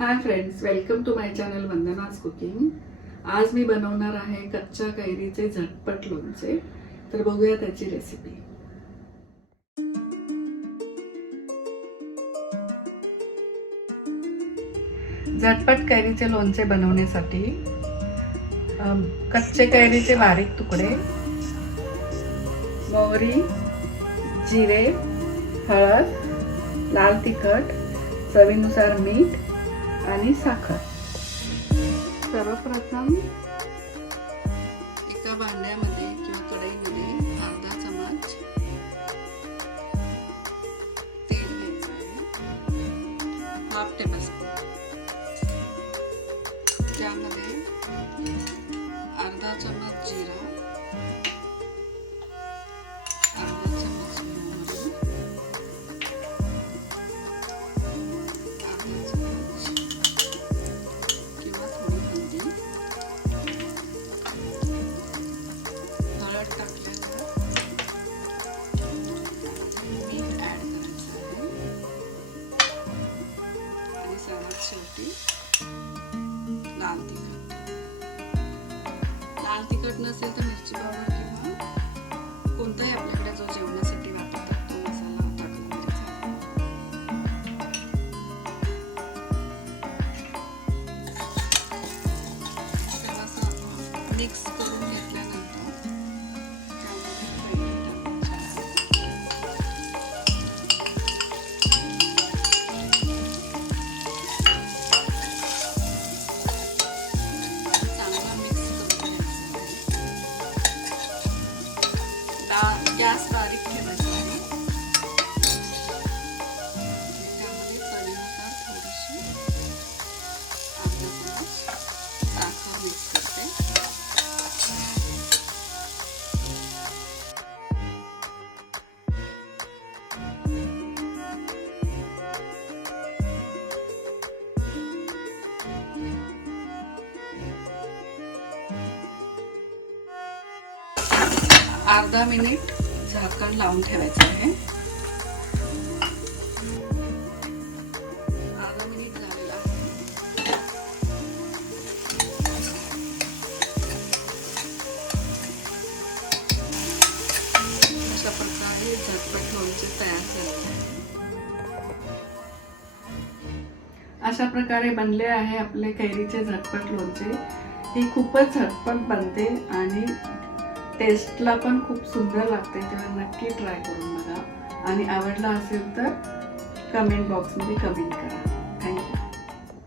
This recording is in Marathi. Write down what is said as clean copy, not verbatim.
High friends, welcome to my channel वंदनाज कुकिंग। आज मी बनवणार आहे कच्च्या कैरीचे झटपट लोणचे। तर बघूया त्याची रेसिपी। झटपट कैरीचे लोणचे बनवण्यासाठी कच्चे कैरीचे बारीक तुकडे, मोहरी, जिरे, हळद, लाल तिखट, चवीनुसार मीठ आणि साखर। सर्वप्रथम एका भांड्यामध्ये किंवा कढईमध्ये अर्धा चमच तेल घ्यायचं आहे, हाफ टेबलस्पून। त्यामध्ये अर्धा चमच जिरा, अर्धा चमच मोहरी, अर्धा चमच किंवा थोडी हळदी, हळद टाकल्यावर मीठ ॲड करायचं आहे आणि सर्वात शेवटी लाल तिखट। लाल तिखट नसेल तर मिरची पावडर किंवा कोणताही आपल्याकडे जो जेवणासाठी वापरतात तो मसाला टाकला तरी चालेल। त्याला मिक्स करून घेतल्यानंतर त्यामध्ये कैरी चांगला मिक्स करून घ्यायचा। गॅस बारीक ठेवायचा आहे। त्यामध्ये चवीनुसार थोडीशी अर्धा चमच साखर मिक्स करते। अर्धा मिनिट झाकण लावून ठेवायचं आहे। अर्धा मिनिट झालेला आहे। अशा प्रकारे झटपट लोणचे तयार झाले। अशा प्रकारे बनले आहे आपले कैरीचे झटपट लोणचे। हे खूपच झटपट बनते आणि टेस्टला पण खूप सुंदर लागते। तेव्हा नक्की ट्राय करून बघा आणि आवडला असेल तर कमेंट बॉक्समध्ये कमेंट करा।